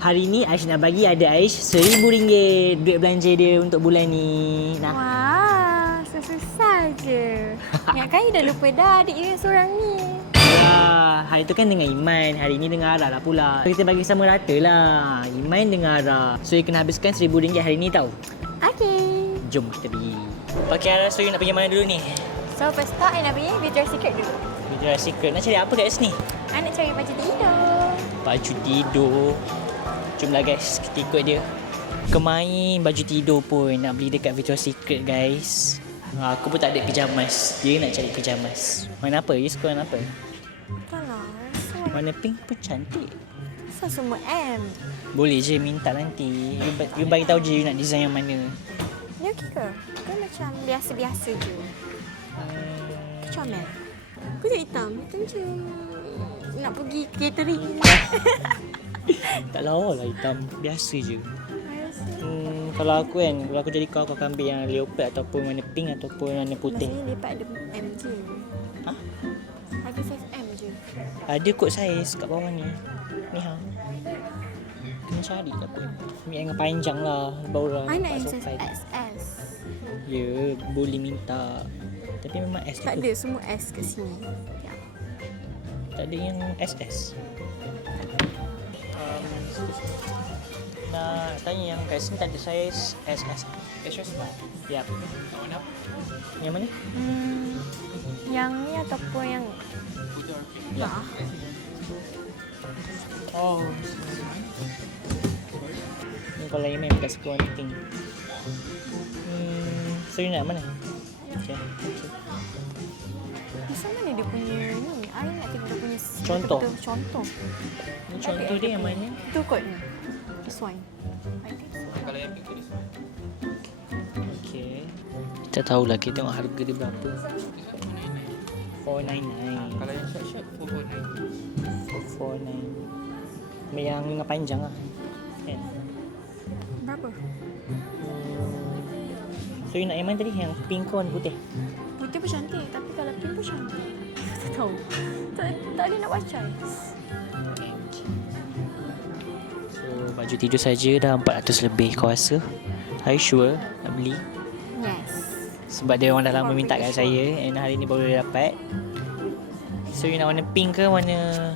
Hari ni Aish nak bagi adik Aish RM1,000 duit belanja dia untuk bulan ni. Nah. Wah, susah je. Ingatkan you dah lupa dah adik you seorang ni. Ya, hari tu kan dengan Iman, hari ni dengan Ara lah pula. Kita bagi sama rata lah. Iman dengan Ara. So you kena habiskan RM1,000 hari ni tau. Okay. Jom kita pergi. Okay Ara, so you nak pergi mana dulu ni? So first stop, I nak pergi Victoria's Secret dulu. Victoria's Secret. Nak cari apa kat sini? I nak cari baju tidur. Baju tidur. Jomlah guys, kita ikut dia. Kemain baju tidur pun nak beli dekat Victoria's Secret guys. Aku pun tak ada pijamas. Dia nak cari pijamas. Mana apa? You suka warna apa? Entahlah. Warna pink pun cantik. So semua M. Boleh je minta nanti. You bagi tahu je you nak design yang mana. Ni okey ke? Ke macam biasa-biasa je? Ke comel? Aku tak hitam. Hitam je. Nak pergi catering. Tak lawa lah hitam. Biasa je. Kalau aku kan, kalau aku jadi kau akan ambil yang leopard ataupun warna pink ataupun warna putih. Maksudnya leopard ada M je. Ha? Ada saiz M je. Ada kot saiz kat bawah ni. Ni ha. Kena cari lah pun. Ambil yang panjang lah. Baru lah. I nak yang tak saiz sopan. XS. Ya, boleh minta. Tapi memang S Tak tu. ada, semua S kat sini. Ya. Tak ada yang SS. Nak tanya yang kat sini tak ada saiz SS. SS lah. Ya. Yang mana? Yang ni ataupun yang... Ya. Oh. Ni kalau yang memang tak suka warna pink. So you nak mana? Okay. Macam mana dia punya ni? I nak tengok dia punya Contoh. betul-betul contoh. Ni contoh dia yang mana? Tu kot ni. This one. I think so. Kalau yang pink tu this one. Okay. Kita tahulah kita tengok harga dia berapa. 499. Kalau yang short 449. 449. Yang lengan panjang lah. Kan? Berapa? So you nak yang mana tadi? Yang pink ke warna putih? Putih pun cantik. Tapi kalau pink pun cantik. Tak tahu. Tak ada nak baca. So baju tidur saja dah 400 lebih kau rasa? Are you sure nak beli? Yes. Sebab dia orang dah lama minta kat saya and hari ni baru dia dapat. So you nak warna pink ke warna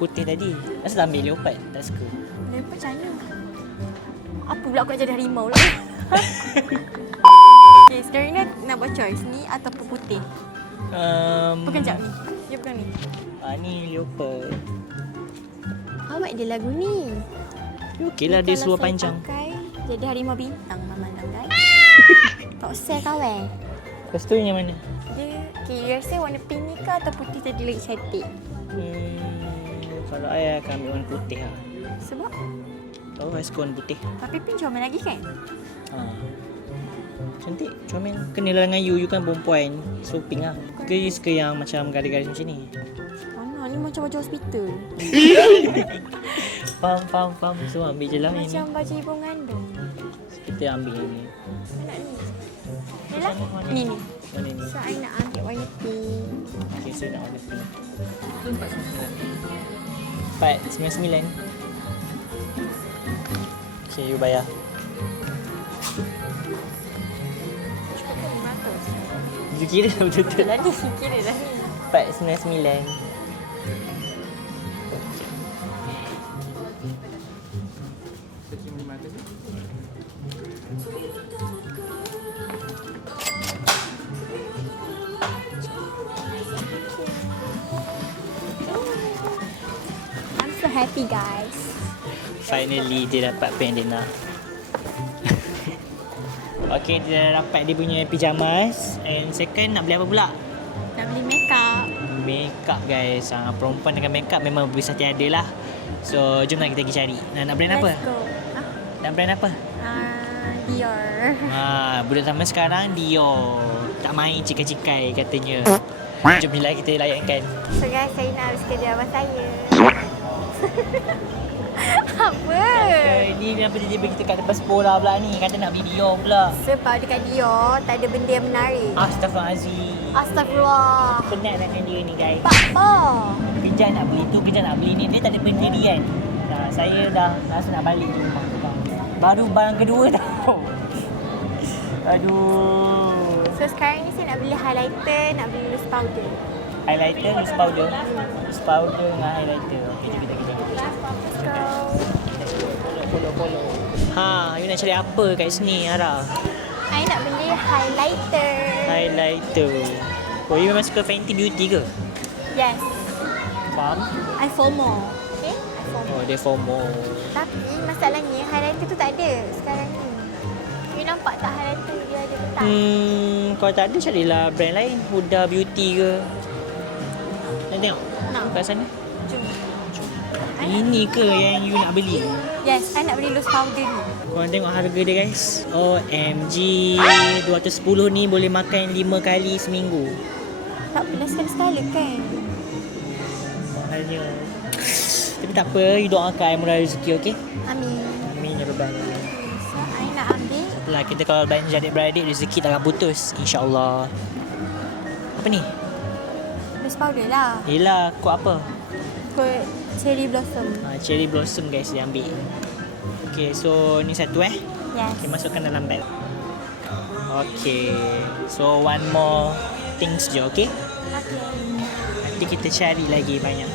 putih tadi? Asal tak ambil leopard? Tak suka? Lepas macam mana? Apa pula aku nak jadi harimau lah. Okay, sekarang ni nak buat choice ni ataupun putih? Pegang jap ni. Dia pegang ni. Ni leopard. Awak dia lagu ni. Okey lah dia Kalau seluar saya panjang. pakai, jadi harimau bintang memandang guys. Tak share kawan. Lepas tu yang mana? Dia, okay, you rasa warna pink ni ke atau putih tadi lagi cantik? Kalau saya akan ambil warna putih lah. Sebab? Tahu saya suka warna putih. Tapi pink comel lagi kan? Cantik, comel. Kenalah dengan you kan perempuan. So pink lah. Ke you suka yang macam garis-garis macam ni? Mana ni macam baju hospital. Faham. So ambil je lah yang ni. Macam baju ibu mengandung. Kita ambil yang ni. I nak ni. Yelah, ni. Mana ni? So, I nak ambil warna pink. Okay, so nak warna pink. Itu 499. 499. Okay, you bayar. Cukup ke 500? You kira dah betul-betul lah ni. Kira dah ni. 499. Sekian 500 ni. I'm so happy guys. Finally dia dapat apa yang dia nak. Okay, dia dah dapat dia punya pyjamas. And second nak beli apa pula? Nak beli makeup. Makeup guys. Perempuan dengan makeup memang berbisa tiada lah. So jom lah kita pergi cari. Nak brand apa? Let's go. Nak brand apa? Dior. Budak zaman sekarang Dior. Tak main cikai-cikai katanya. Jom je lah kita layankan. So guys, saya nak habis kerja abang saya. Apa? Ni kenapa dia bagi kita kat depan Sephora pula ni? Kata nak beli Dior pula. Sebab dekat Dior tak ada benda yang menarik. Astaghfirullahaladzim. Astagfirullah. Penat dengan dia ni guys. Apa? Kejap nak beli tu, kejap nak beli ni. Dia tak ada benda dia kan. Saya dah rasa nak balik ke rumah sekarang. Baru barang kedua tau. Aduh. So sekarang ni saya nak beli highlighter, nak beli loose powder. Highlighter, loose powder. Loose powder dengan highlighter. Okey, jom kita. Let's go. Follow. Ha, you nak cari apa kat sini, Ara? I nak beli highlighter. Highlighter. Oh, you memang suka Fenty Beauty ke? Yes. Faham? I FOMO. Okay? I FOMO. Oh, dia FOMO. Tapi masalahnya highlighter tu tak ada sekarang ni. You nampak tak highlighter dia ada ke tak? Kalau tak ada, carilah brand lain. Huda Beauty ke. Nak tengok? Nak. Kat sana. Jom. Ini ke yang you nak beli? Yes, I nak beli loose powder ni. Korang tengok harga dia guys. OMG. 210 ni boleh makan 5 kali seminggu. Tak pernah sekali-sekala kan? Mahalnya. Tapi tak apa, you doakan I murah rezeki, okey? Amin. Amin ya rabbal alamin. So, I nak ambil Itulah kita kalau belanja adik-beradik rezeki takkan putus, insya-Allah. Apa ni? loose powder lah. Yelah, kod apa? Kod cherry blossom. Cherry blossom guys dia ambil. Okay, so ni satu Yes. Okay, masukkan dalam bag. Okay, so one more things je, okay? Okay. Nanti kita cari lagi banyak.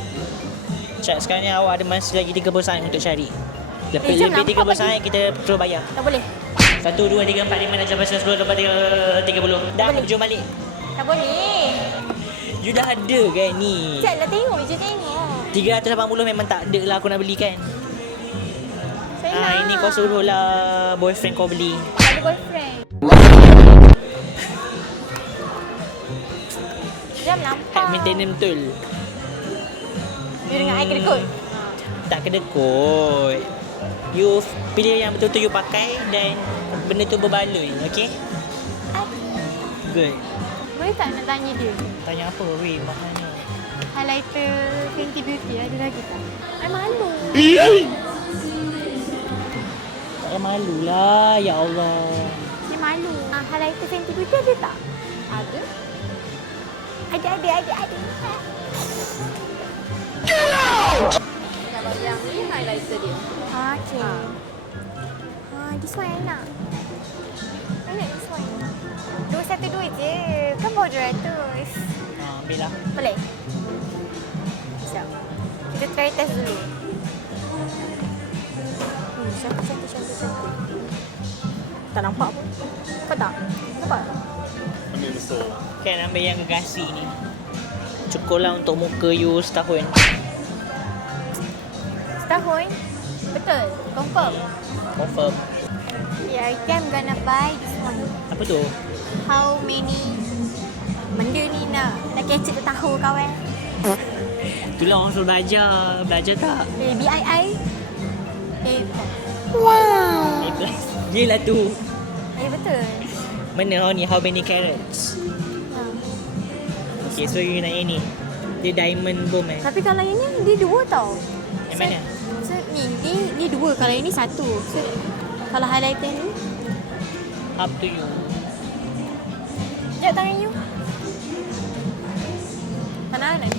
Cak, sekarang ni awak ada masa lagi 30 saat untuk cari. Lepas jom lebih nampak 30 saat kita perlu bayar. Tak boleh. 1, 2, 3, 4, 5, 6, 7, 10, 11, 12, 30. Dah, boleh. jom balik. Tak boleh. You dah ada kan ni? Sekejap lah tengok je tengok. 380 memang tak ada lah aku nak beli kan? Saya nak. Ini kau suruh lah boyfriend kau beli. Tak ada boyfriend. Jom nampak. High maintenance betul. You dengan I kena kod. Tak kena kod. You pilih yang betul-betul you pakai dan benda tu berbaloi, okay? Good. Boleh tak nak tanya dia? Tanya apa weh, mahalnya. Highlighter Fenty Beauty ada lagi tak? I malu. Tak payah malu lah, ya Allah. Dia malu. Highlighter Fenty Beauty ada tak? Ada. Ada. Yang ni highlighter dia. Okay. This one I nak. I nak this one. 212 je. Kan bawa 200. Ambil lah. Boleh? Sekejap. Kita try test dulu. Cantik. Tak nampak pun. Nampak tak? Nampak? Kan ambil yang gergasi ni. Cukup lah untuk muka you setahun. Setahun? Betul? Confirm? Confirm. Yeah, I think I'm gonna buy this one. Apa tu? How many benda ni nak catch up tahu kawan? Itulah orang suruh belajar. Belajar tak? BII. Wow. Yelah tu. Betul. Mana ni? How many carrots? Okay, so you nak yang ni. Dia diamond bomb Tapi kalau yang ni, dia dua tau. Yang mana? So ni dua. Kalau yang ni satu. So, kalau highlighter ni, Up to you. sekejap tangan you. Tangan ni.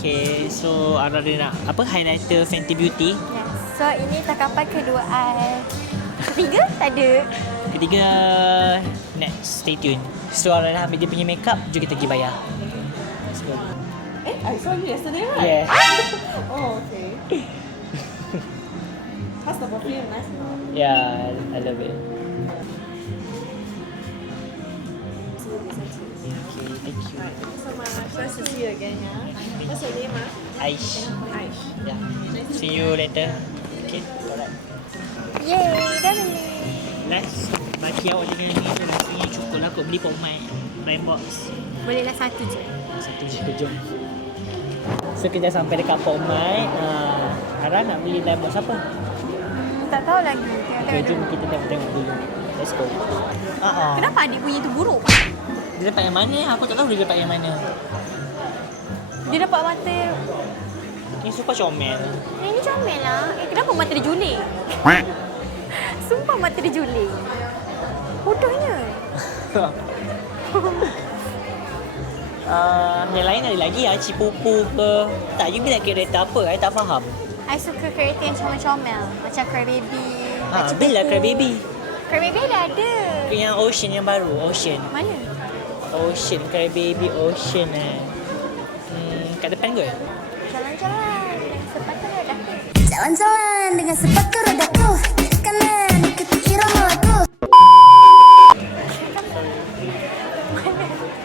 Okay, so Ara dia nak apa? Highlighter Fenty Beauty. Yes. So ini takapan kedua I. Ketiga tak ada. Ketiga, next, stay tune. So Ara dah ambil dia punya makeup, jom kita pergi bayar. Let's go. I saw you yesterday, right? Yeah. Oh, okay. How's the perfume? Nice or not? Yeah, I love it. Okay, thank you. Alright, thank you so much. Nice to see you again, yeah? What's your name, Aish. Aish. Yeah. See you later. Okay, alright. Yeay, dah beli. Last, bagi awak dengan ni tu rasanya cukup lah kot beli pop mic. Brand box. Bolehlah satu je. Satu je, jom. So kita sampai dekat pop mic. Ara nak beli brand box apa? Tak tahu lagi. Okay, jom kita tengok dulu. Let's go. Kenapa adik punya tu buruk? Dia dapat yang mana? Aku tak tahu dia dapat yang mana. Dia dapat mata. Ni super comel. Ini comel lah. Kenapa mata dia juling? Sumpah mata dia juling. Bodohnya. Yang lain ada lagi lah, Cipupu ke. Tak, you bila kereta apa? I tak faham. I suka kereta yang comel-comel. Macam Crybaby. Ha, bel lah Crybaby. Crybaby dah ada. Yang Ocean yang baru, Ocean. Mana? Ocean, Crybaby Ocean kat depan kot. Jalan-jalan dengan sepatu rodaku. Jalan-jalan dengan sepatu rodaku, kanan ikuti iramaku.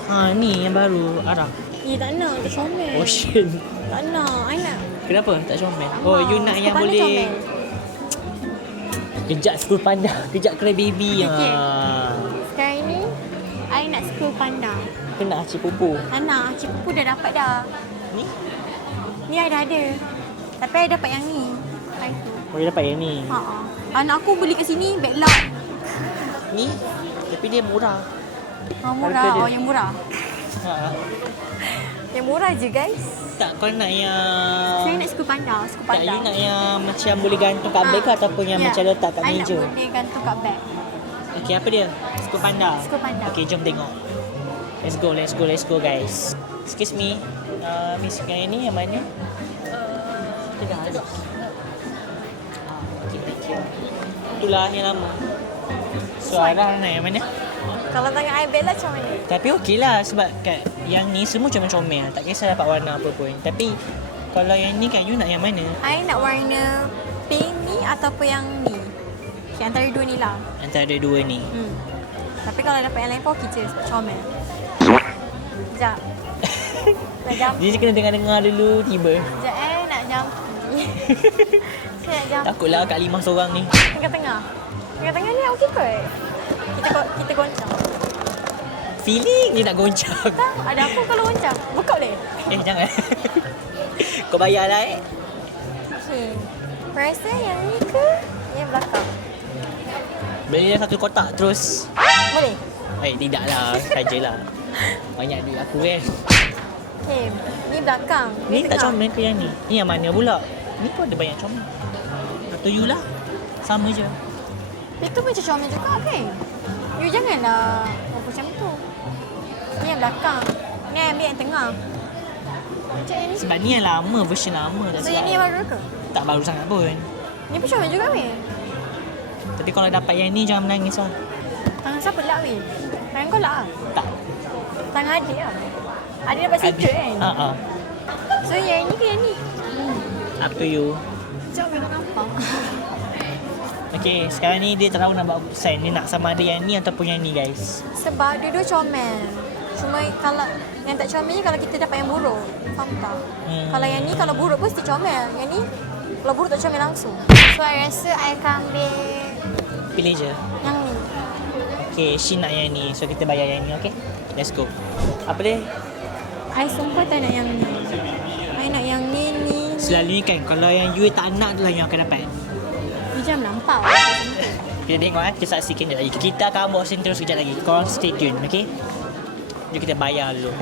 Ha, ni yang baru, Arah. Tak nak, tak comel. Ocean. Tak nak, I nak. Kenapa? Tak comel? Oh, you nak yang Sepatu boleh... comel. Kejap School Panda, kejap Crybaby. Okey. Ha. Sekarang ni, I nak School Panda. Aku nak Haci Pupu. Tak nak, Cik Pupu dah dapat dah. Ni? Ni I dah ada. Tapi I dapat yang ni. I tu. Oh, dia dapat yang ni. Anak aku beli kat sini, bad luck. Ni? Tapi dia murah. Murah. Harga dia. Oh, yang murah. Ha. Yang murah je, guys. Tak, kau nak yang... Saya nak School Panda. School Tak, Panda. you nak yang macam boleh gantung kat beg ke ataupun yang macam letak kat I meja? nak boleh gantung kat beg. Okey, apa dia? School Panda? School Panda. Okey, jom tengok. Let's go guys. Excuse me. Miss yang ni yang mana? Tengah ada. Okey, thank you. Itulah yang lama. Suara nak yang mana? Kalau tangan I beg lah macam mana? Tapi okey lah sebab kat yang ni semua comel-comel. Tak kisah dapat warna apa pun. Tapi kalau yang ni kan you nak yang mana? I nak warna pink ni ataupun yang ni. Okay, antara dua ni lah. Antara dua ni. Tapi kalau dapat yang lain pun okey je. Sebab comel. Sekejap. Nak jump. Dia kena dengar-dengar dulu tiba. Sekejap nak jump. Saya nak jump. Takutlah kat 5 seorang ni. Tengah-tengah. Tengah-tengah ni okey kot. Kita goncang. Feeling je nak goncang. Tak, ada apa kalau goncang? Buka boleh? Jangan. Kau bayarlah Okey. Kau rasa yang ni ke yang belakang? Beli satu kotak terus. Boleh? Tidaklah. Sajalah. Banyak duit aku kan. Okey. Ni belakang. Ni tak comel ke yang ni? Ni yang mana pula? Ni pun ada banyak comel. Atau you lah. Sama je. Itu macam comel juga kan? You janganlah macam tu. Ni yang belakang. Ni yang ambil yang tengah. Macam yang ni. Sebab ni yang lama. Version lama. Tak So yang ni yang baru ke? Tak baru sangat pun. Ni pun comel juga weh. Tapi kalau dapat yang ni jangan menangis lah. Tangan siapa lah weh? Tangan kau lah. Tak. Tangan adik lah. Adik dapat secret kan? Ha. So yang ni ke yang ni? Up to you. Sekejap memang nampak. Okay, sekarang ni dia tak tahu nak buat keputusan. Dia nak sama ada yang ni ataupun yang ni guys. Sebab dua-dua comel. Cuma kalau yang tak comel ni kalau kita dapat yang buruk. Faham tak? Kalau yang ni kalau buruk pun mesti comel. Yang ni kalau buruk tak comel langsung. So I rasa I akan ambil Pilih je. yang ni. Okay, she nak yang ni. So kita bayar yang ni, okay? Let's go. Apa dia? I sumpah tak nak yang ni. I nak yang ni. Selalunya kan, kalau yang you tak nak tu lah yang akan dapat. You jangan melampau. Kita tengok kita saksikan sekejap lagi. Kita akan unboxing terus sekejap lagi. Korang stay tune, okay? Jom kita bayar dulu.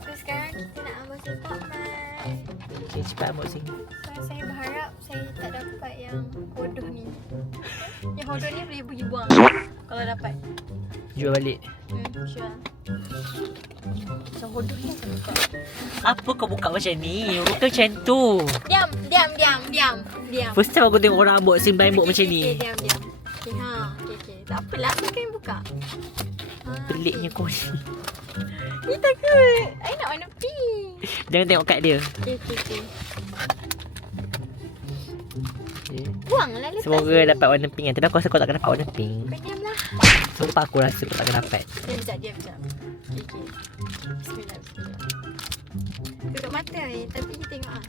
So sekarang kita nak unboxing Pokemon. Okay, cepat unboxing. So saya berharap saya tak dapat yang hodoh ni. Yang hodoh ni boleh pergi buang kalau dapat. Jual balik. Sure. So hodoh ni saya buka. Apa kau buka macam ni? Bukan macam tu. Diam. First time aku tengok orang unboxing blind box macam ni. Okay, diam. Okay, okay. Tak apalah, aku akan buka. Peliknya kau ni. Ni takut. I nak warna pink. Jangan tengok kat dia. Okay. Buanglah lepas. Semoga dapat warna pink kan. Tapi aku rasa kau takkan dapat warna pink. Kau diamlah. Sumpah aku rasa kau takkan dapat. Diam sekejap. Okay. Bismillah. Tutup mata tapi kita tengok ah.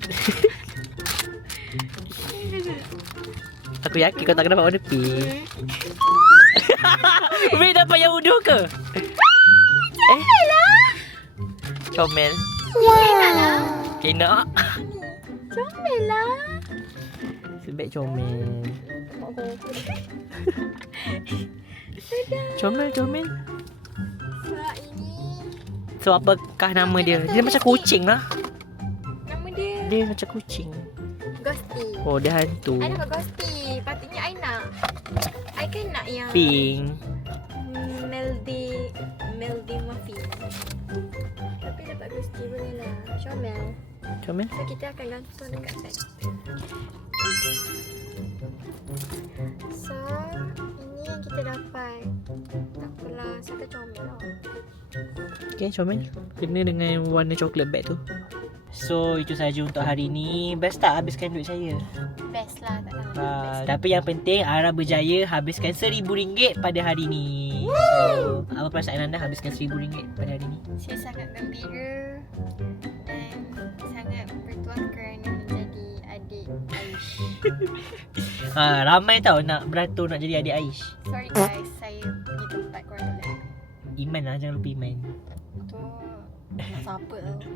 Aku yakin kau takkan dapat warna pink. Weh, dapat yang uduh ke? Comel lah. Comel. Okay, nak. Comel lah. Sebab comel. Comel. Sebab ini. So, apakah nama dia? Dia macam kucing lah. Nama dia Dia macam kucing. Ghosty. Oh, dia hantu. I nak Ghosty. Patutnya I nak. I kan nak yang Pink. Melody Muffin. Tapi dapat Ghosty boleh lah. Comel. Comel? So kita akan gantung dekat beg. So ini yang kita dapat. Tak apalah, saya comel lah. Okay, comel. Kena dengan warna coklat bag tu. So, itu saja untuk hari ni. Best tak habiskan duit saya? Best lah, takkan. Tapi yang penting Ara berjaya habiskan RM1,000 pada hari ni. So, apa perasaan anda habiskan RM1,000 pada hari ni? Saya sangat gembira dan sangat bertuah kerana menjadi adik Aish. Ramai tau nak beratur nak jadi adik Aish. Sorry guys, saya pergi tempat korang tak boleh. Iman lah, jangan lupa Iman. Tu siapa tu?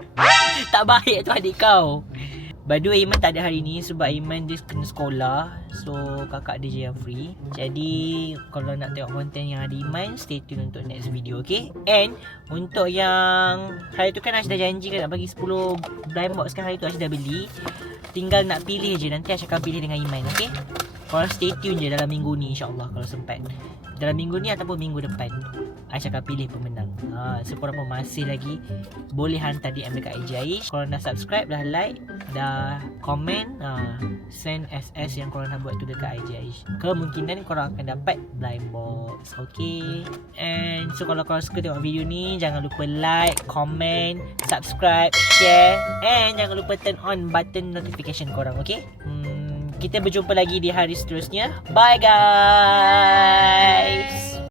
Tak baik tu adik kau. By the way, Iman tak ada hari ni sebab Iman dia kena sekolah. So, kakak dia je yang free. Jadi, kalau nak tengok konten yang ada Iman, stay tune untuk next video, okay? And, untuk yang hari tu kan Aish dah janji kan nak bagi 10 blind box kan, hari tu Aish dah beli. Tinggal nak pilih je, nanti Aish akan pilih dengan Iman, okay? Korang stay tune je dalam minggu ni insyaAllah kalau sempat. Dalam minggu ni ataupun minggu depan Aish akan pilih pemenang. So korang pun masih lagi boleh hantar DM dekat IG Aish. Korang dah subscribe, dah like, dah komen, send SS yang korang dah buat tu dekat IG Aish. Kemungkinan korang akan dapat blind box. Okay. And so kalau korang suka tengok video ni, jangan lupa like, comment, subscribe, share, and jangan lupa turn on button notification korang. Okay. Kita berjumpa lagi di hari seterusnya. Bye guys.